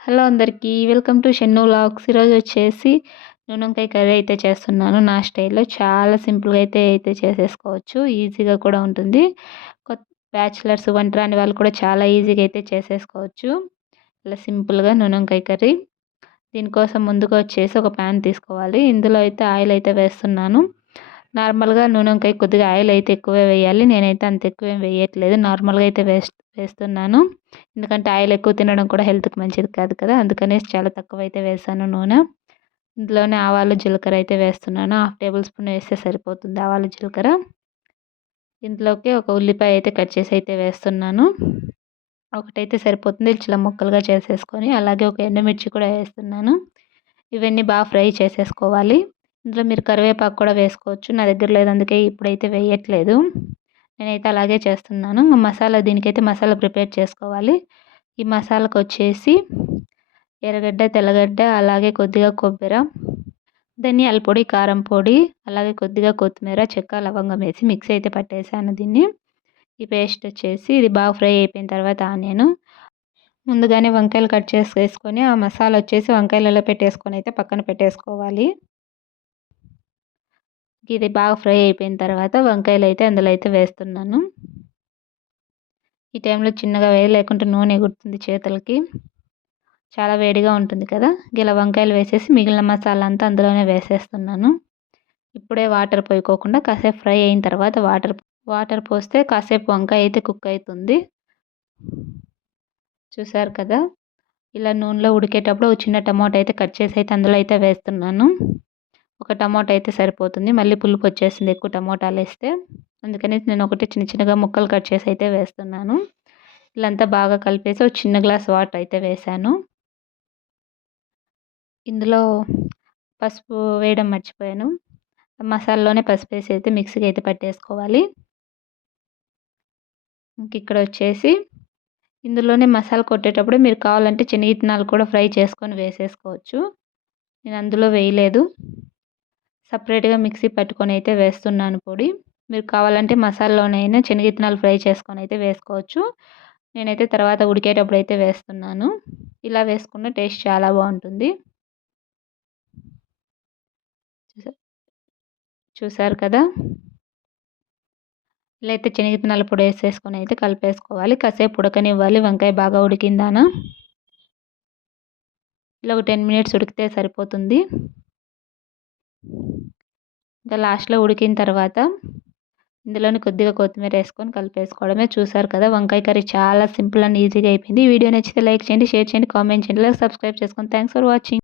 Hello అందరికీ. Welcome to Shennu vlogs. ఈరోజు వచ్చేసి నూనె కర్రీ అయితే చేస్తున్నాను నా స్టైల్‌లో. చాలా సింపుల్‌గా అయితే చేసేసుకోవచ్చు. ఈజీగా కూడా ఉంటుంది. కొత్ బ్యాచిలర్స్ వంట రాని వాళ్ళు కూడా చాలా ఈజీగా అయితే చేసేసుకోవచ్చు. ఇలా సింపుల్‌గా నూనె కర్రీ. దీనికోసం ముందుగా వచ్చేసి ఒక ప్యాన్ తీసుకోవాలి. ఇందులో అయితే ఆయిల్ అయితే వేస్తున్నాను. నార్మల్‌గా నూనె కొద్దిగా ఆయిల్ అయితే ఎక్కువే వేయాలి. నేనైతే అంత ఎక్కువేం వేయట్లేదు. నార్మల్‌గా అయితే వేస్తున్నాను. ఎందుకంటే ఆయిల్ ఎక్కువ తినడం కూడా హెల్త్‌కి మంచిది కాదు కదా! అందుకనేసి చాలా తక్కువైతే వేశాను నూనె. ఇందులోనే ఆవాలు, జీలకర్ర అయితే వేస్తున్నాను. హాఫ్ టేబుల్ స్పూన్ వేస్తే సరిపోతుంది ఆవాలు, జీలకర్ర. ఇందులోకి ఒక ఉల్లిపాయ అయితే కట్ చేసి అయితే వేస్తున్నాను. ఒకటైతే సరిపోతుంది. చిన్న ముక్కలుగా చేసేసుకొని అలాగే ఒక ఎండుమిర్చి కూడా వేస్తున్నాను. ఇవన్నీ బాగా ఫ్రై చేసేసుకోవాలి. ఇందులో మీరు కరివేపాకు కూడా వేసుకోవచ్చు. నా దగ్గర లేదు అందుకే ఇప్పుడైతే వేయట్లేదు. నేనైతే అలాగే చేస్తున్నాను. దీనికైతే మసాలా ప్రిపేర్ చేసుకోవాలి. ఈ మసాలాకొచ్చేసి ఎర్రగడ్డ, తెల్లగడ్డ అలాగే కొద్దిగా కొబ్బెర, ధనియాల పొడి, కారం పొడి, అలాగే కొద్దిగా కొత్తిమీర, చెక్క, లవంగం వేసి మిక్సీ అయితే పట్టేసాను దీన్ని. ఈ పేస్ట్ వచ్చేసి ఇది బాగా ఫ్రై అయిపోయిన తర్వాత ఆనియను ముందుగానే వంకాయలు కట్ చేసేసుకొని ఆ మసాలా వచ్చేసి వంకాయలలో పెట్టేసుకొని అయితే పక్కన పెట్టేసుకోవాలి. ఇది బాగా ఫ్రై అయిపోయిన తర్వాత వంకాయలు అయితే అందులో అయితే వేస్తున్నాను. ఈ టైంలో చిన్నగా లేకుంటే నూనె ఎగురుతుంది చేతులకి. చాలా వేడిగా ఉంటుంది కదా! ఇలా వంకాయలు వేసేసి మిగిలిన మసాలా అంతా అందులోనే వేసేస్తున్నాను. ఇప్పుడే వాటర్ పోయకోకుండా కాసేపు ఫ్రై అయిన తర్వాత వాటర్ పోస్తే కాసేపు వంకాయ అయితే కుక్ అవుతుంది. చూసారు కదా! ఇలా నూనెలో ఉడికేటప్పుడు ఒక చిన్న టమాటా అయితే కట్ చేసి అయితే అందులో అయితే వేస్తున్నాను. ఒక టమాటా అయితే సరిపోతుంది. మళ్ళీ పులుపు వచ్చేసింది ఎక్కువ టమోటాలు వేస్తే. అందుకనేసి నేను ఒకటి చిన్నగా ముక్కలు కట్ చేసి అయితే వేస్తున్నాను. ఇలా అంతా బాగా కలిపేసి ఒక చిన్న గ్లాస్ వాటర్ అయితే వేశాను. ఇందులో పసుపు వేయడం మర్చిపోయాను. మసాలాలోనే పసుపు వేసి అయితే మిక్సీకి అయితే పట్టేసుకోవాలి. ఇక్కడ వచ్చేసి ఇందులోనే మసాలా కొట్టేటప్పుడు మీరు కావాలంటే శనగిత్తనాలు కూడా ఫ్రై చేసుకొని వేసేసుకోవచ్చు. నేను అందులో వేయలేదు. సపరేట్‌గా మిక్సీ పట్టుకొని అయితే వేస్తున్నాను పొడి. మీరు కావాలంటే మసాలాలోనైనా శనగిత్తనాలు ఫ్రై చేసుకొని అయితే వేసుకోవచ్చు. నేనైతే తర్వాత ఉడికేటప్పుడు అయితే వేస్తున్నాను. ఇలా వేసుకున్న టేస్ట్ చాలా బాగుంటుంది. చూసారు కదా! ఇలా అయితే శనగిత్తనాల పొడి వేసేసుకొని అయితే కలిపేసుకోవాలి. కాసేపు ఉడకనివ్వాలి. వంకాయ బాగా ఉడికిందానా. ఇలా ఒక 10 మినిట్స్ ఉడికితే సరిపోతుంది. ఇంకా లాస్ట్‌లో ఉడికిన తర్వాత ఇందులోనే కొద్దిగా కొత్తిమీర వేసుకొని కలిపేసుకోవడమే. చూసారు కదా! వంకాయ కర్రీ చాలా సింపుల్ అండ్ ఈజీగా అయిపోయింది. ఈ వీడియో నచ్చితే లైక్ చేయండి, షేర్ చేయండి, కామెంట్ చేయండి, సబ్స్క్రైబ్ చేసుకోండి. Thanks for watching.